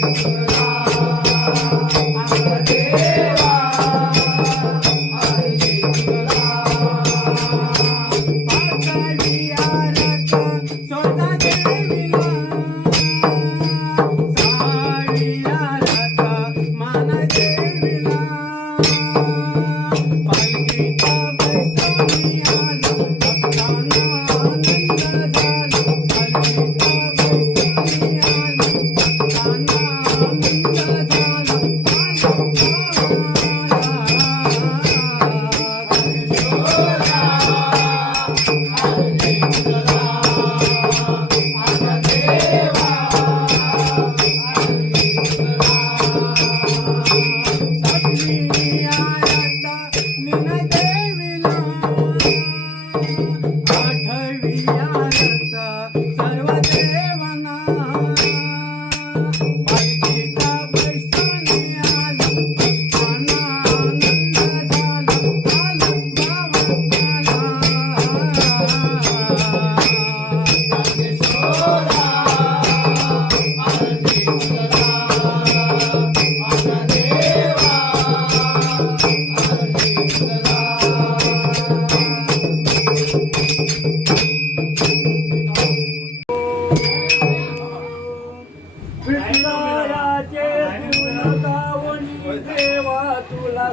Thank you. la tu la